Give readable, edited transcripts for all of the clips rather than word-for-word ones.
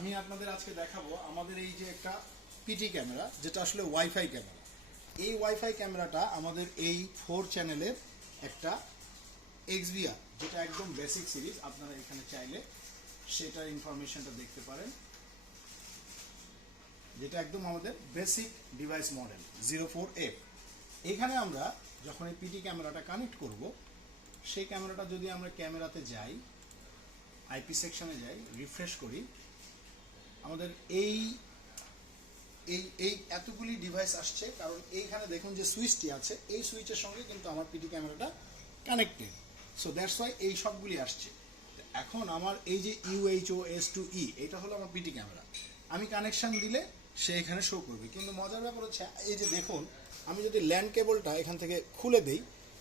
আমি আপনাদের আজকে দেখাবো আমাদের এই যে একটা পিটি ক্যামেরা, যেটা আসলে ওয়াইফাই ক্যামেরা। এই ওয়াইফাই ক্যামেরাটা আমাদের এই 4 চ্যানেলের একটা XVR, যেটা একদম বেসিক সিরিজ। আপনারা এখানে চাইলে সেটার ইনফরমেশনটা দেখতে পারেন, যেটা একদম আমাদের বেসিক ডিভাইস মডেল 04F। এখানে আমরা যখন এই পিটি ক্যামেরাটা কানেক্ট করব, সেই ক্যামেরাটা যদি আমরা ক্যামেরাতে যাই, আইপি সেকশনে যাই, রিফ্রেশ করি, আমাদের এই এই এই এতগুলি ডিভাইস আসছে। কারণ এইখানে দেখুন যে সুইচটি আছে, এই সুইচের সঙ্গে কিন্তু আমার পিটি ক্যামেরাটা কানেক্টেড। সো দ্যাটস ওয়াই এই সবগুলি আসছে। এখন আমার এই যে UHO-S2E, এটা হলো আমার পিটি ক্যামেরা। আমি কানেকশান দিলে সে এখানে শো করবে। কিন্তু মজার ব্যাপার হচ্ছে, এই যে দেখুন, আমি যদি ল্যান্ড কেবলটা এখান থেকে খুলে দেই,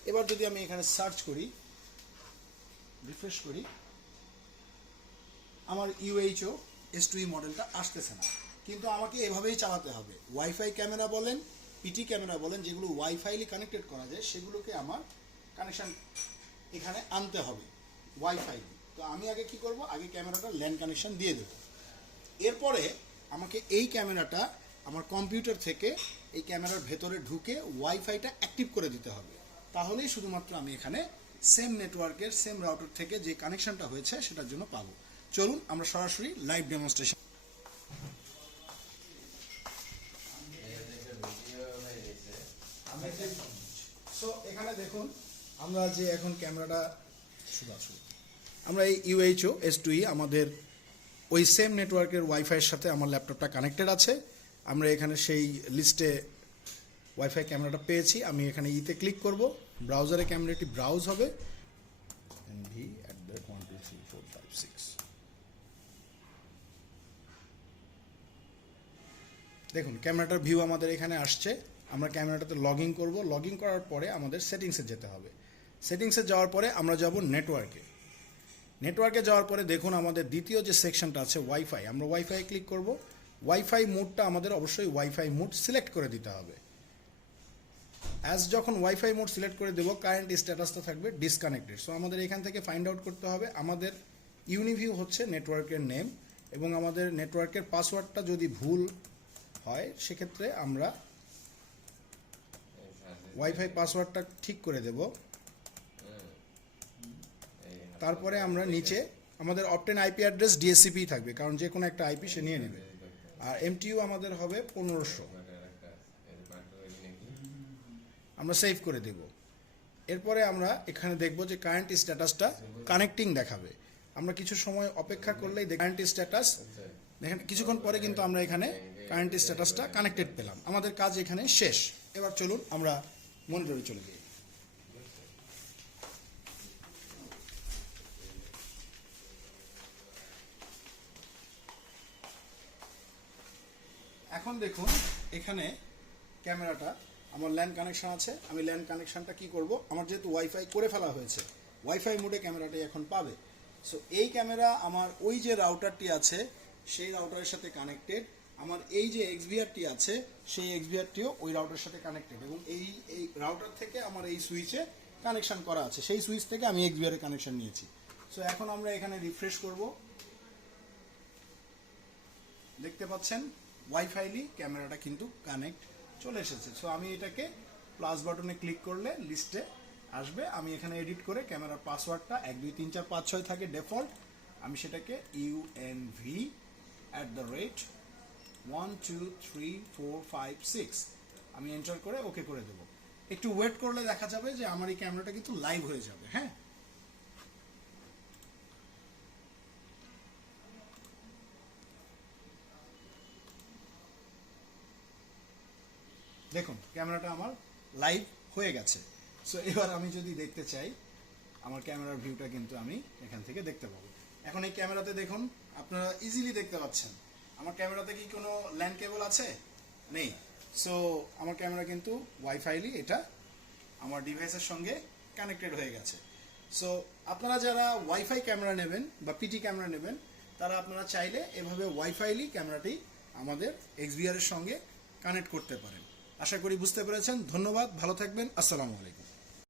এবার যদি আমি এখানে সার্চ করি, রিফ্রেশ করি, আমার UHO-S2E মডেলটা আসতেছে না। কিন্তু আমাকে এভাবেই চালাতে হবে। ওয়াইফাই ক্যামেরা বলেন, পিটি ক্যামেরা বলেন, যেগুলো ওয়াইফাইলি কানেক্টেড করা যায়, সেগুলোকে আমার কানেকশান এখানে আনতে হবে ওয়াইফাই। তো আমি আগে কি করব, আগে ক্যামেরাটা ল্যান্ড কানেকশান দিয়ে দেব। এরপরে আমাকে এই ক্যামেরাটা আমার কম্পিউটার থেকে এই ক্যামেরার ভেতরে ঢুকে ওয়াইফাইটা অ্যাক্টিভ করে দিতে হবে। তাহলেই শুধুমাত্র আমি এখানে সেম নেটওয়ার্কের সেম রাউটার থেকে যে কানেকশানটা হয়েছে সেটার জন্য পাবো। চলুন আমরা সরাসরি লাইভ ডেমনস্ট্রেশন। সো এখানে দেখুন, আমরা যে এখন ক্যামেরাটা আমরা এই UHO-S2E আমাদের ওই সেম নেটওয়ার্কের ওয়াইফাইয়ের সাথে আমার ল্যাপটপটা কানেক্টেড আছে। আমরা এখানে সেই লিস্টে ওয়াইফাই ক্যামেরাটা পেয়েছি। আমি এখানে ইতে ক্লিক করব, ব্রাউজারে ক্যামেরাটি ব্রাউজ হবে। NV@12345 দেখুন, ক্যামেরাটার ভিউ আমাদের এখানে আসছে। আমরা ক্যামেরাটাতে লগ ইন করবো। লগ ইন করার পরে আমাদের সেটিংসে যেতে হবে। সেটিংসে যাওয়ার পরে আমরা যাব নেটওয়ার্কে। নেটওয়ার্কে যাওয়ার পরে দেখুন, আমাদের দ্বিতীয় যে সেকশনটা আছে ওয়াইফাই, আমরা ওয়াইফাই ক্লিক করব। ওয়াইফাই মোডটা আমাদের অবশ্যই ওয়াইফাই মোড সিলেক্ট করে দিতে হবে। যখন ওয়াইফাই মোড সিলেক্ট করে দেবো, কারেন্ট স্ট্যাটাসটা থাকবে ডিসকানেক্টেড। সো আমাদের এখান থেকে ফাইন্ড আউট করতে হবে আমাদের ইউনিভিউ হচ্ছে নেটওয়ার্কের নেম, এবং আমাদের নেটওয়ার্কের পাসওয়ার্ডটা যদি ভুল হয় সেক্ষেত্রে আমরা ওয়াইফাই পাসওয়ার্ডটা ঠিক করে দেব। তারপরে আমরা নিচে আমাদের অপটেন আইপি অ্যাড্রেস DHCP থাকবে, কারণ যে কোনো একটা আইপি সে নিয়ে নেবে। আর MTU আমাদের হবে 1500, আমরা সেভ করে দেব। এরপরে আমরা এখানে দেখব যে কারেন্ট স্ট্যাটাসটা কানেক্টিং দেখাবে। আমরা কিছু সময় অপেক্ষা করলেই কারেন্ট স্ট্যাটাস দেখেন, কিছুক্ষণ পরে কিন্তু আমরা এখানে কারেন্ট স্ট্যাটাসটা কানেক্টেড পেলাম। আমাদের কাজ এখানে শেষ। এবার চলুন আমরা মনিটরে চলে যাই। এখন দেখুন, এখানে ক্যামেরাটা আমার ল্যান্ড কানেকশন আছে। আমি ল্যান্ড কানেকশনটা কি করব, আমার যেহেতু ওয়াইফাই করে ফেলা হয়েছে, ওয়াইফাই মোডে ক্যামেরাটি এখন পাবে। সো এই ক্যামেরা আমার ওই যে রাউটারটি আছে সেই রাউটারের সাথে কানেক্টেড। আমার এই যে XVRটি আছে সেই XVRটিও ওই রাউটারের সাথে কানেক্টেড, এবং এই রাউটার থেকে আমার এই সুইচে কানেকশন করা আছে। সেই সুইচ থেকে আমি XVR এর কানেকশন নিয়েছি। সো এখন আমরা এখানে রিফ্রেশ করব। দেখতে পাচ্ছেন ওয়াইফাইলি ক্যামেরাটা কিন্তু কানেক্ট চলে এসেছে। সো আমি এটাকে প্লাস বাটনে ক্লিক করলে লিস্টে আসবে। আমি এখানে এডিট করে ক্যামেরার পাসওয়ার্ডটা 123456 থাকে ডিফল্ট, আমি সেটাকে UNV@12345 আমি এন্টার করে ওকে করে দেব। একটু ওয়েট করলে দেখা যাবে যে আমার এই ক্যামেরাটা কিন্তু লাইভ হয়ে যাবে। হ্যাঁ, দেখুন ক্যামেরাটা আমার লাইভ হয়ে গেছে। সো এবার আমি যদি দেখতে চাই, আমার ক্যামেরার ভিউটা কিন্তু আমি এখান থেকে দেখতে পাবো। এখন এই ক্যামেরাতে দেখুন, আপনারা ইজিলি দেখতে পাচ্ছেন আমার ক্যামেরাতে কি কোনো ল্যান্ড কেবল আছে? নেই। সো আমার ক্যামেরা কিন্তু ওয়াইফাইলি এটা আমার ডিভাইসের সঙ্গে কানেক্টেড হয়ে গেছে। সো আপনারা যারা ওয়াইফাই ক্যামেরা নেবেন বা পিটি ক্যামেরা নেবেন, তারা আপনারা চাইলে এভাবে ওয়াইফাইলি ক্যামেরাটি আমাদের XVR এর সঙ্গে কানেক্ট করতে পারেন। আশা করি বুঝতে পেরেছেন। ধন্যবাদ, ভালো থাকবেন, আসসালামু আলাইকুম।